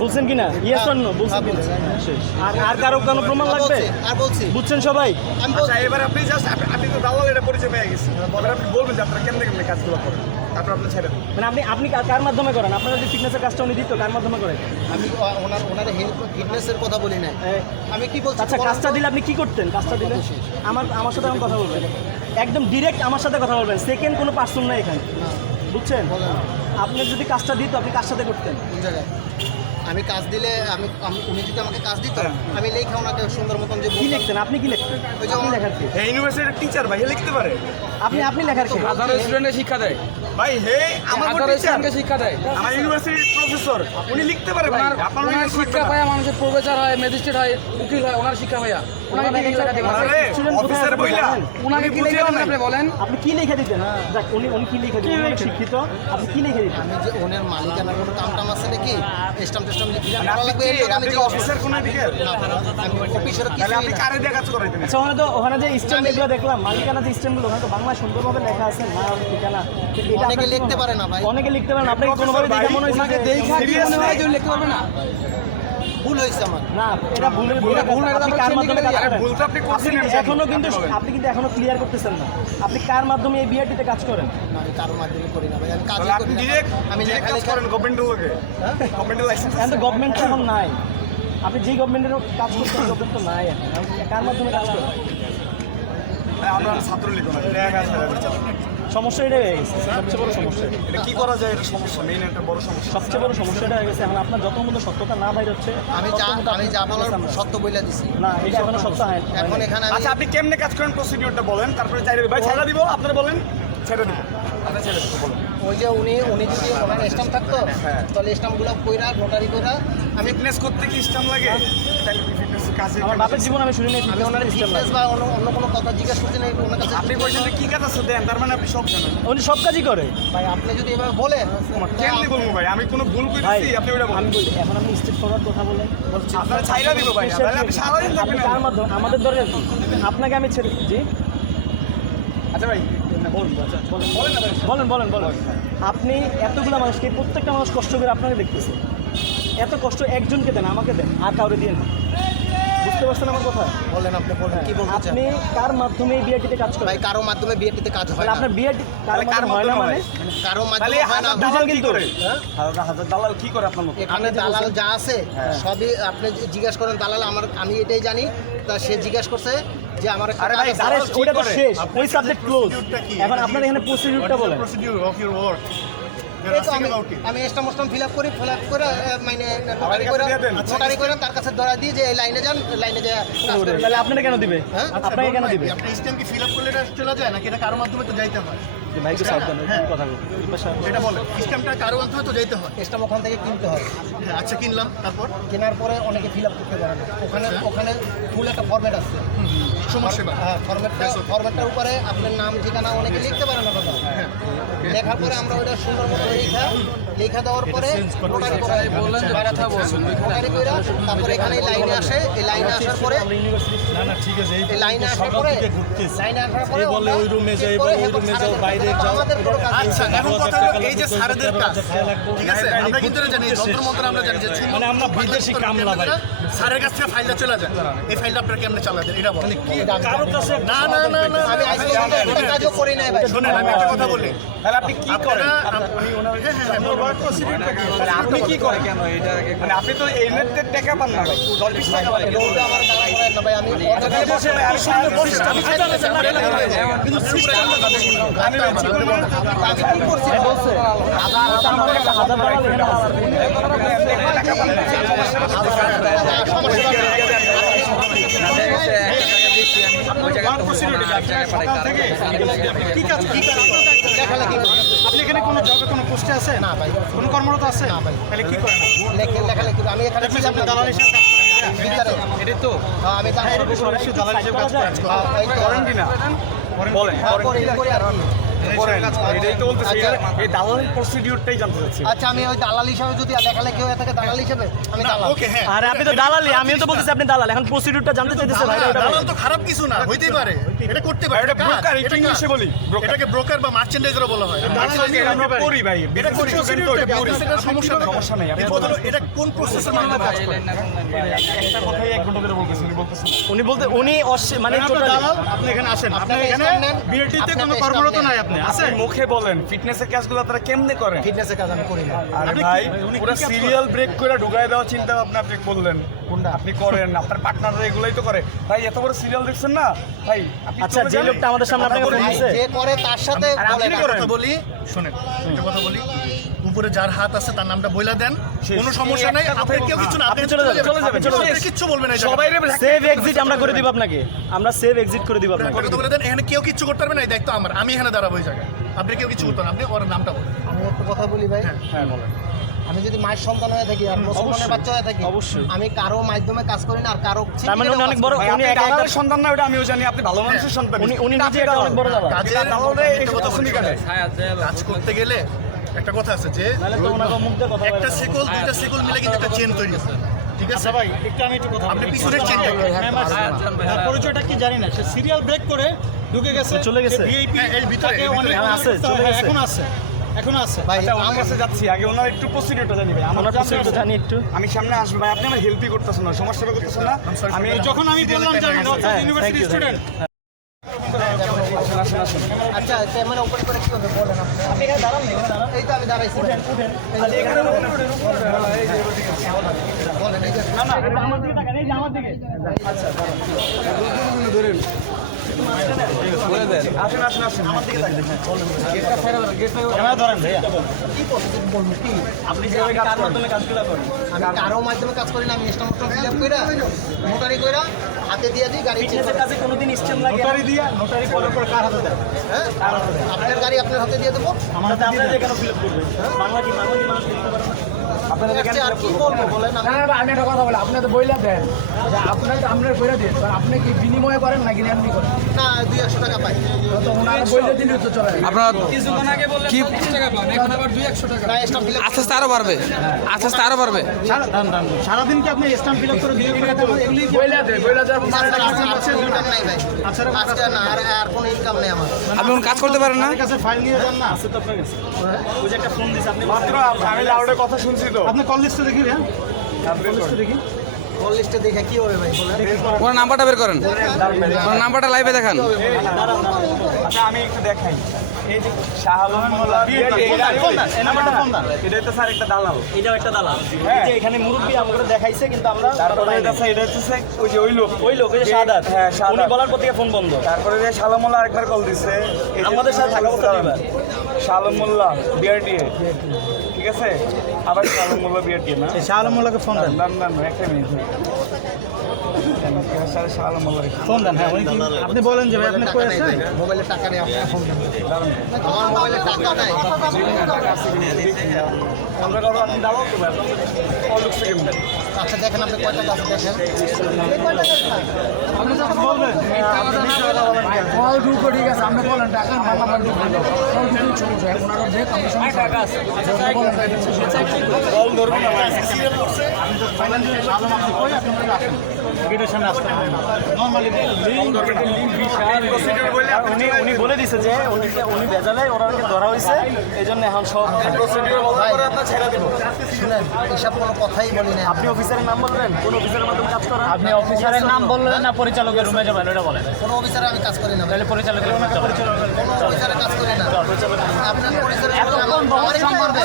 বলছেন কিনা? Yes or no বলছেন কিনা? আর কারো কোনো প্রমাণ লাগবে? আর বলছি বুঝছেন সবাই? আমি বলছি আচ্ছা এবার আপনি জাস্ট আপনি তো দালাল এটা পরিচয় পেয়ে গেছেন, এবার আপনি বলবেন যে আপনারা কেমনে কেমনে কাজগুলো করেন, তারপর আপনি ছেড়ে দেন। মানে আপনি কার মাধ্যমে করেন? আপনার যদি ফিটনেসের কাজটা উনি দিত কার মাধ্যমে করেন? আমি ওনার হেলথ ফিটনেসের কথা বলি না। আমি কি বলছি? আচ্ছা কাজটা দিলে আপনি কি করতেন? কাজটা দিলে আমার সাথে এখন কথা বলবেন, একদম ডিরেক্ট আমার সাথে কথা বলবেন, সেকেন্ড কোনো পার্সন নাই এখানে, বুঝছেন? আপনি যদি কাজটা দিত আপনি কার সাথে করতেন? কোন জায়গায় আমি কাজ দিলে উনি যদি আমাকে কাজ দিত আমি লেখা ওনাকে সুন্দর মতন যে কি লিখতেন? আপনি কি লিখতেন? ওই যে আপনি লেখার কি? এই ইউনিভার্সিটির টিচার ভাই, হে লিখতে পারে আপনি লেখার কি? হাজারো স্টুডেন্টকে শিক্ষা দেয়, ভাই, হে আমার হাজারো টিচার, স্টুডেন্টকে শিক্ষা দেয়। আমার ইউনিভার্সিটির প্রফেসর, উনি লিখতে পারে ভাই, আপনার ওনার শিক্ষা পায় মানুষের প্রফেসর হয়, ম্যাজিস্ট্রেট হয়, উকিল হয়, ওনার শিক্ষা পাইয়া ওনাকে কি লেখা দিবেন? আরে Student কোথায় অফিসার আছে বইলা জানেন? ওনাকে কি লেখা দিবেন আপনি বলেন? আপনি কি লিখে দিতেন? যাক উনি কি লিখে দিতেন? উনি শিক্ষিত, আপনি কি লিখে দিতেন? আমি যে ওনার মালিকানার কোনো টাম আছে নাকি স্টাম্প টেস্টাম লিখে আপনি লাগবে কি- আমি আপনি যে কি অফিসার কোন দিকে? আমি অফিসের কি তাহলে আপনি কারে দিয়ে কাজ করাইতেন? আচ্ছা ওখানে যে স্ট্যাম্পগুলো দেখলাম, মালিকানা যে স্ট্যাম্পগুলো ওখানে তো বাংলা সুন্দরভাবে লেখা আছে, নাম ঠিকানা, কিন্তু এটা অনেকে আপনার কি লিখতে মনে হয়? পারে না ভাই। অনেকে লিখতে পারে না, আপনাকে প্রফেসর কোনোভাবে দেখে ভাই, মনে হয়েছে ওনাকে যে- দেখা কি মনে হয় যে উনি লিখতে পারবে না? ভুল হয়েছে আমার না এটা ভুলের ভুল, আপনি কার মাধ্যমে কাজ আরে করেন? ভুল তো আপনি করছেন, আপনি কিন্তু এখনো ক্লিয়ার করতেছেন না, আপনি কার মাধ্যমে এই বিআরটিতে কাজ করেন? না, আমি কারোর মাধ্যমে করি না ভাই আমি কাজ তাহলে আপনি করি না। ডিরেক্ট আমি ডিরেক্ট লেখা কাজ করেন গভর্নমেন্টের লোকে, গভর্নমেন্টের লাইসেন্স এখন তো গভর্নমেন্ট এখন নাই, আপনি যেই গভর্নমেন্টের কাজ করছেন গভর্নমেন্ট তো নাই এখন, আপনি কার মাধ্যমে কাজ করেন? আমরা ছাত্রলীগ না, এটা এক আছে, সমস্যা এটাই হয়ে গেছে, সবচেয়ে বড় সমস্যা। এটা কি করা যায়, এটা সমস্যা, মেইন একটা বড় সমস্যা। সবচেয়ে বড় সমস্যাটা হয়ে গেছে এখন আপনার যত মতো সত্যতা না বাইর হচ্ছে, আমি যা বলার সত্য বইলা দিছি না এটা এখনো সত্য হয় না। এখন এখানে আমি আচ্ছা আপনি কেমনে কাজ করেন প্রসিডিউরটা বলেন, তারপরে চাইলে ভাই ছেড়ে দিব, আপনারা বলেন ছেড়ে দিব, আপনারা ছেড়ে দিব বলেন। ওই যে উনি যদি ওনার স্টাম্প থাকতো তাহলে স্টাম্পগুলো কইরা নোটারি কইরা আমি ফিটনেস করতে কি স্টাম্প লাগে? তাহলে কি ফিটনেস কাজে আমার বাপের জীবন আমি শুনি নাই আমি ওনার ফিটনেস বা অন্য কোনো কথা জিজ্ঞেস করছি না ওনার কাছে আপনি বলছেন যে কি কাজ আছে দেন, তার মানে আপনি সব জানেন। উনি সব কাজই করে ভাই আপনি যদি এভাবে বলেন কেমনি বলবো ভাই, আমি কোনো ভুল ভাই, করেছি আপনি ওটা আমি বলুন। বলি এখন আপনি স্টেপ ফরওয়ার্ড কথা বলেন, বলছি আপনারা ছাইরা দিব ভাই, তাহলে আপনি সারাদিন থাকবেন কার মাধ্যমে? আমাদের দরকার কি? আপনাকে আমি ছেড়ে জি আচ্ছা ভাই বলুন, আচ্ছা বলেন না ভাই। বলেন আপনি এতগুলো মানুষকে, প্রত্যেকটা মানুষ কষ্ট করে আপনাকে দেখতেছে, এত কষ্ট একজনকে দেন, আমাকে দেন, আর কাউরে দিয়ে না। বুঝতে পারছেন আমার কথা? বলেন আপনি বলেন কি বলতে চান আপনি কার মাধ্যমে এই বিআরটিতে কাজ করেন? ভাই কারো মাধ্যমে বিয়েটিতে কাজ হয় তাহলে না আপনার বিআরটি কার তাহলে কার মাধ্যমে হয় না মাধ্যমে মানে? হয়? কারো তাহলে মাধ্যমে হয় না হাজার দুজন দালাল কি কিন্তু। করে? হাজার দালাল কি করে আপনার মতো? এখানে দালাল যা আছে সবই আপনি জিজ্ঞাসা করেন দালাল আমি এটাই জানি তা সে জিজ্ঞাসা করছে যে আমার একটা আরে ভাই, কাজ আছে। আরে দালাল কি ওইটা তো করে? শেষ, ওই সাবজেক্ট ক্লোজ। এখন আপনার এখানে প্রসিডিউরটা বলেন। এই তো আমি স্টাম্প ফিল আপ করি করে মানে নোটারি করে দিয়ে দেন। নোটারি করে তার কাছে ধরা দিই যে এই লাইনে যান লাইনে যে কাজ করেন। তাহলে আপনারা কেন দিবে? হ্যাঁ? আপনাকে কেন দিবে? আপনি স্ট্যাম্প কি ফিল আপ করলে এটা চলে যায় নাকি এটা কারোর মাধ্যমে তো যাইতে হয়? ভাই একটু সাবধান কথা বলুন। এই পাশে আসুন। এটা বলেন স্ট্যাম্পটা কারোর মাধ্যমে তো যাইতে হয়। স্টাম্প ওখান থেকে কিনতে হয় হ্যাঁ, আচ্ছা কিনলাম, তারপর কেনার পরে অনেকে ফিল আপ করতে পারে না ওখানে ফুল একটা ফরম্যাট আছে সমস্যা বা হ্যাঁ ফরম্যাটটার উপরে আপনার নাম ঠিকানা অনেকে লিখতে পারে না কথা লেখার পরে আমরা ওটা সুন্দর মতো লেখা দেওয়ার পরে নোটারি করে বললেন যে কথা বলছেন নোটারি করে তারপরে এখানে এই লাইনে আসে এই লাইনে আসার পরে আমরা ইউনিভার্সিটি না না ঠিক আছে এই এই লাইনে আসার পরে ঘুরতেছে লাইনে আসার পরে এই বলে ওই রুমে যাও, এই বলে ওই রুমে যাও, বাইরে যাও। আমাদের কোনো কাজ নেই। আচ্ছা এখন কথা হলো এই যে স্যারদের কাজ ঠিক আছে আমরা কিন্তু এটা জানি যন্ত্র মন্ত্র আমরা জানি যে মানে আমরা বিদেশি কামলা ভাই। স্যারের কাছ থেকে ফাইলটা চলে যায় এই ফাইলটা আপনারা কেমনে চালাতেন এটা বলেন কারো কাছে না না না না আমি আজকে একটা কাজও করি নাই ভাই শোনেন আমি একটা কথা বলি তাহলে আপনি কি করেন? আপনারা তাহলে আপনি কি করেন? মানে আপনি তো এই নেটে টাকা পান না ভাই, 10-20 টাকা পান। রোড আমার দাঁড়ানো হয় না ভাই আমি তাহলে বসেন, আর সামনে বসেন। আমি চাইতেছি কিন্তু আমি বলছি কোনো আমি কি করছি বলছে আমাদের একটা হাজার টাকা লেখা আছে। লেখালেখি করি। আপনি এখানে কোনো জবে কোনো পোস্টে আছে না ভাই কোনো কর্মরত আছে না ভাই তাহলে কি করেন লেখালেখি করি। আমি এখানে ছিলাম না দালাল হিসেবে কাজ করেন ভিতরে এটাই তো হ্যাঁ, আমি সরাসরি দালাল হিসেবে কাজ করেন হ্যাঁ, এই তো। করেন কিনা? বলেন হ্যাঁ, করি আর কি। করেন এটাই তো বলতেছি এই দালালের প্রসিডিউরটাই জানতে চাচ্ছি আচ্ছা আমি ওই দালাল হিসাবে যদি দেখালে কেউ থাকে দালাল হিসাবে আমি দালাল ওকে হ্যাঁ আরে আপনি তো দালালি, আমিও তো বলতেছি আপনি দালাল। এখন প্রসিডিউরটা জানতে চাইতেছে ভাই, ওটা দালাল তো খারাপ কিছু না, হইতেই পারে, এটা করতে পারে, এটা কাজ, ব্রোকার, এটা একটু ইংলিশে কাজ। বলি, ব্রোকার। এটাকে ব্রোকার বা মার্চেন্ডাইজারও বলা হয়। আমরা করি ভাই, এটা করি, এটা করি। এটা সমস্যা নেই। সমস্যা নেই, আপনি এই বদলে এটা কোন প্রসেসের মাধ্যমে কাজ করে? একটা কথাই 1 ঘন্টা ধরে বলতেছেন, উনি বলতেছেন উনি মানে টোটালি আপনি এখানে আসেন, আপনি আপনার এখানে স্ট্যান্ড নেন, বিএটিতে আপনার কোনো স্ট্যান্ড কর্মরত নেন। নাই, আপনি আছেন মুখে বলেন ফিটনেসের কাজগুলো আপনারা কেমনে করেন? ফিটনেসের কাজ আমি করি না আরে ভাই পুরো সিরিয়াল ব্রেক করে ঢুকায় দেওয়া চিন্তা ভাবনা আপনি বললেন কোনটা? আপনি করেন, আপনার পার্টনাররা এগুলাই তো করে ভাই। এত বড় সিরিয়াল দেখছেন না ভাই, আপনি আচ্ছা, চলে যে যান। লোকটা আমাদের সামনে আপনাকে ফোন দিছে, যে করে তার সাথে আর আপনি বলেন। করেন। কথা বলি, শুনেন একটা কথা বলি, উপরে যার হাত আছে তার নামটা বইলা দেন, কোনো সমস্যা নাই, আপনার কেউ কিছু না, আপনি চলে যাবেন, চলে যাবেন, চলে যাবেন। আপনি কিচ্ছু বলবেন না, সবাই সেভ এক্সিট আমরা করে দিব আপনাকে, আমরা সেভ এক্সিট করে দিব আপনাকে। কথা বলে দেন, এখানে কেউ কিচ্ছু করতে পারবে না, এই দায়িত্ব আমার, আমি এখানে দাঁড়াবো এই জায়গায়, আপনি কেউ কিছু করতে পারেন, আপনি ওর নামটা বলেন। আমি একটা কথা বলি ভাই, হ্যাঁ বলেন। আমি যদি মায়ের সন্তান হয়ে থাকি আর মুসলমানের বাচ্চা হয়ে থাকি, অবশ্যই। আমি কারো মাধ্যমে কাজ করি না আর কারো তার মানে উনি অনেক বড়, ভাই, উনি আপনি একা দালালের সন্তান না, ওটা আমিও জানি, আপনি ভালো মানুষের সন্তান। উনি নিজে একটা অনেক বড় দালাল। কাজের দালালরে এই একটা কথা কথা বলি, শুনি কেন? কাজ করতে গেলে একটা কথা আছে যে নাহলে তো ওনাকে মুখ দিয়ে কথা একটা বলে। সেকল দুইটা সেকল মিলে কিন্তু একটা চেন তৈরি হয়, ঠিক আছে ভাই? আপনি পিছনের চেনটা পরিচয়টা কি জানি না, সে সিরিয়াল ব্রেক করে ঢুকে গেছে, চলে গেছে। ভিআইপি এই ভিতরে, এই ভিতরে। হ্যাঁ, আছে, চলে গেছে। এখন আছে ভাই আচ্ছা, ওনার কাছে যাচ্ছি, আগে ওনার একটু প্রসিডিউরটা জানি ভাই। আমার ওনার জানতে procedure হবে। জানি একটু। আমি সামনে আসবো ভাই, আপনি আমার হেল্পই করতেছেন না, সমাজ সেবা করতেছেন না। আমি যখন আমি বললাম যে আমি নর্থ হ্যাঁ, ইউনিভার্সিটি thank you, স্টুডেন্ট, আচ্ছা ক্যামেরা ওপেন করে কি হবে বলেন আপনি। আপনি এখানে দাঁড়ান না, এখানে দাঁড়ান। এই তো আমি দাঁড়াইছি ভাই। আরে এখানে বলেন এই যে না না, এটা আমার দিকে তাকান, এই যে আমার দিকে। আচ্ছা, আসেন আসেন আসেন, আমার দিকে তাকান। ক্যামেরা ধরেন ভাইয়া। কি পদ্ধতি বলবো কি আপনি যেভাবে কার মাধ্যমে কাজগুলো করেন, আমি কারো মাধ্যমে কাজ করি না, আমি ইনস্টামোটর ফিল আপ কইরা মোটারি কইরা হাতে দিয়ে দিই গাড়ি চেক ফিটনেসের কাজে কোনোদিন স্টেম লাগে নোটারি দিয়া, নোটারি করার পর কার হাতে দেয়? হ্যাঁ আপনার গাড়ি আপনার হাতে দিয়ে দেবো। আমরা তো আপনাদের কেন ফিল আপ করবেন? বাংলা কি মানুষ লিখতে পারে না? আর কি বলবো বলেন না না আমি একটা কথা বলি, আপনি তো বইলা দেন যে আপনার বইলা দিন, কারণ আপনি কি বিনিময় করেন নাকি এমনি করেন? না 200 টাকা পাই তো ওনারা বইলে দিলে তো চলে। আপনার কিছুক্ষণ আগে বললেন 50 টাকা পান, এখন আবার 200 টাকা। না স্টাম্প ফিল আপ আস্তে আস্তে আরো বাড়বে, আস্তে আস্তে আরো বাড়বে। সারাদিন কি আপনি স্ট্যাম্প ফিল আপ করে দিয়ে এগুলি বইলা দেন, বইলা দেওয়ার পর আজকে ইনকাম নাই ভাই আজকে না আর কোনো ইনকাম নেই আমার। আপনি কোনো কাজ করতে পারেন না? কাছে ফাইল নিয়ে যান না, আছে তো আপনার কাছে। ওই যে একটা ফোন দিছে আপনি মাত্র আমি লাউডে কথা শুনছি তো। আপনি কল লিস্টে দেখি হ্যাঁ, কল লিস্টে দেখি। কল লিস্টে দেখে কি হবে ভাই বলেন। ওনার নাম্বারটা বের করেন, ওনার নাম্বারটা লাইভে দেখান। আচ্ছা আমি একটু দেখাই, এই যে শাহ আলম মোল্লা এই নাম্বারটা ফোন দেন। এটাই তো স্যার একটা দালাল। এটাও একটা দালাল। হ্যাঁ। এই যে এখানে মুরব্বি আমাকে দেখাইছে কিন্তু আমরা তারপরে এটা হচ্ছে ওই যে ওই লোক, ওই লোক ওই যে শাহাদাত, হ্যাঁ, শাহাদাত। উনি বলার পর থেকে ফোন বন্ধ। তারপরে যে শালম মোল্লা আরেকবার কল দিচ্ছে, এই যে আমাদের সাথে থাকা অবস্থা দিবা। শালম মোল্লা বিআরটিএ, ঠিক আছে, আবার শালম মোল্লা বিআরটিএ না, শাহ আলম মোল্লাকে ফোন দেন, না না না, একটা মিনিট স্যার শালম মোল্লা ফোন দেন। হ্যাঁ উনি কি আপনি বলেন যে ভাই আপনি টাকা কই নাই আছেন? ভাই, মোবাইলে টাকা নেই আপনার ফোন দেন। আমার মোবাইলে টাকা নাই। আমরা কথা আপনি দালাল তো ভাই, আপনার লুক সেকেন্ড। আচ্ছা দেখেন আপনি কয় টাকা আছে দেখেন। আপনি যখন বলবেন কল ঢুকো, ঠিক আছে, আপনি বলেন টাকা মামা বাড়ি কল ঢুকো ছোট যায়, ওনারা দেখ আমরা সমস্যা টাকা আছে কল ধরবো না ভাই। আলম আপনি কই আপনি আসেন গেটের সামনে আসতে নরমালি প্রসিডিউর বলে উনি উনি বলে দিছে যে উনি ভেজালে ওনাকে ধরা হয়েছে, এই জন্য এখন সব প্রসিডিউর বলার পরে আপনার ছেড়ে দেবো। শুনেন এসব কোনো কথাই বলি না। আপনি অফিসারের নাম বলবেন, কোন অফিসারের মাধ্যমে কাজ করেন? আপনি অফিসারের নাম বললেন না পরিচালকের রুমে যাবেন ওটা বলেন, কোনো অফিসারে আমি কাজ করি না ভাই। তাহলে পরিচালকের রুমে যাবেন। কোনো অফিসারে কাজ করি না। আপনার পরিচালক এতক্ষণ বহস সম্পর্কে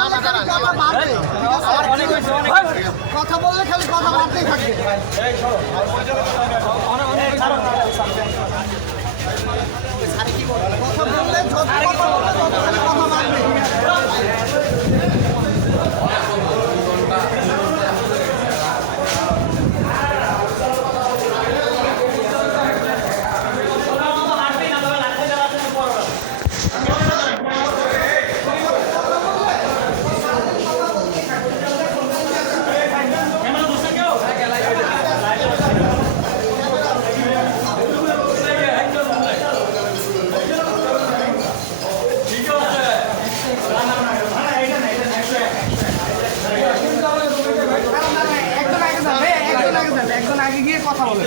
না না দাঁড়ান আমার কথা বললে খালি কথা বাড়তেই থাকবে। আরে কি বলবো? কথা বললে যত কথা বললে তত খালি কথা বাড়বে। কথা বলেন।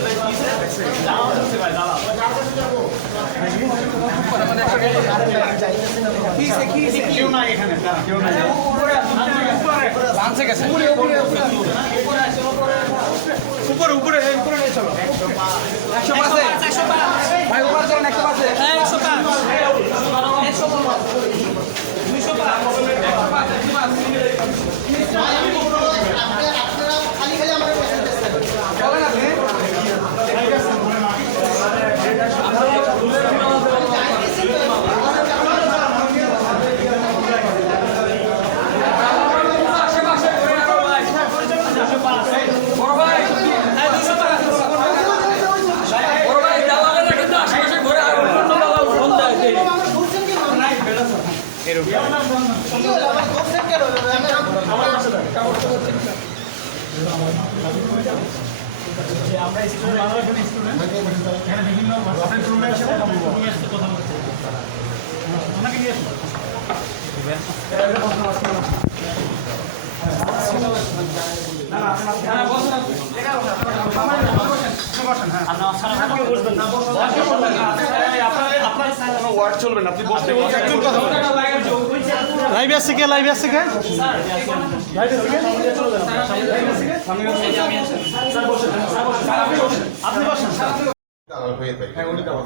কেউ নাই এখানে, কেউ নাই। লাঞ্চে গেছে উপরে উপরে উপরে নিয়ে চলো। 105 ভাই উপরে চলেন 105 আপনারা খালি খালি আমাদের পেছনে দেখছেন। চলেন আপনি কি হলো? আমার বক্সের কে হলো? আমরা স্টুডেন্ট, এখানে বিভিন্ন রুমে এসে কথা বলবো। ওনাকে নিয়ে আসুন। ওয়ার্ড চলবে না, আপনি বসতে একজন কথা বলেন। লাইভ আসছে কে? লাইভ আসছে কে? আপনি বসেন। দালাল হয়ে থাকে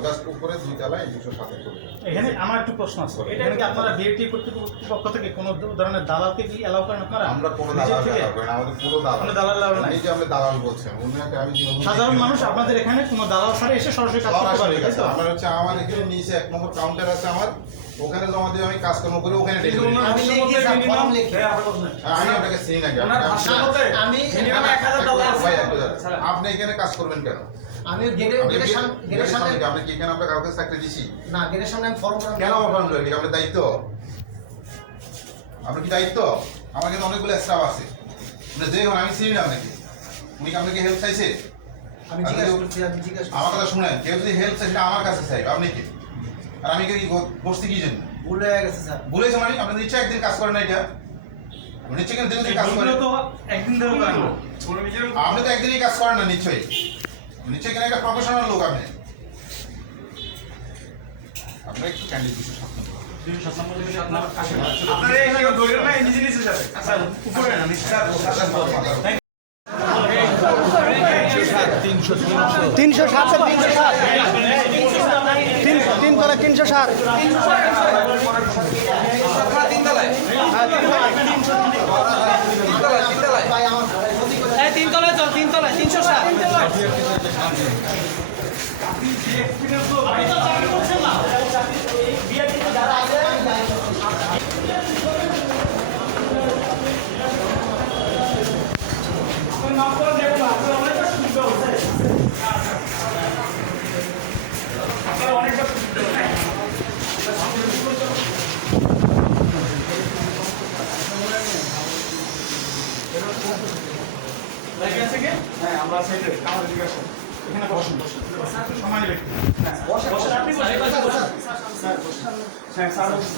জাস্ট উপরে 2 তলায় 207 করে। এখানে আমার একটু প্রশ্ন আছে, এখানে কি আপনারা বিএটি কর্তৃপক্ষ থেকে কোনো ধরনের দালালকে কি এলাও করেন আপনারা? আমরা কোনো নিজের দালাল থেকে? লাগাবো না, আমাদের পুরো দালাল। কোনো দালাল লাগাবো না? নিজে আমরা দালাল বলছেন উনাকে আমি জীবন সাধারণ মানুষ আপনাদের এখানে কোনো দালাল ছাড়া এসে সরাসরি কাজ করতে পারবে, তাই তো? আমার হচ্ছে আমার এখানে নিচে 1 নম্বর কাউন্টার আছে আমার, ওখানে জমা দিয়ে আমি কাজকর্ম করে ওখানে ডেলিভারি আমি লিখি স্যার, ফর্ম লিখি। আমি আপনাকে চিনি না কেন? আমি ভাই, আপনি এখানে কাজ করবেন কেন? আমি গেটের সামনে আপনি কি এখানে আপনার কাউকে চাকরি দিছি? না, গেটের সামনে আমি ফর্ম কেন অফার করলেন? আপনার দায়িত্ব? আপনার কি দায়িত্ব? আমার কিন্তু অনেকগুলো স্টাফ আছে, মানে যে হন আমি চিনি না আপনাকে। উনি কি আপনাকে হেল্প চাইছে? আমি জিজ্ঞাসা করছি, আমার কথা শুনেন, কেউ যদি হেল্প চাই সেটা আমার কাছে চাইবে, আপনি কি? আর আমি কি বসতে কি জন্য? ভুল হয়ে গেছে স্যার। বলেছে মানে আপনি নিশ্চয় একদিন কাজ করেন না এটা? নিশ্চয় কিন্তু দিন কাজ করেন। এগুলো তো একদিন ধরে করেন না। আপনি তো একদিনই কাজ করেন না নিশ্চয়ই। নিশ্চয়ই কেন একটা প্রফেশনাল লোক আপনি। আপনার একটু ক্যান্ডিড কিছু স্বপ্ন করুন। আপনারা এখানে দৌড়েন না, নিজে নিজে যাবে। স্যার, উপরে না, নিচে। 3তলায় চল, 3তলায় 307। হ্যাঁ, আমরা সাইডে আমাদের জিজ্ঞাসা এখানে বসুন, বসুন সময় ব্যক্তি। হ্যাঁ, স্যার বসুন।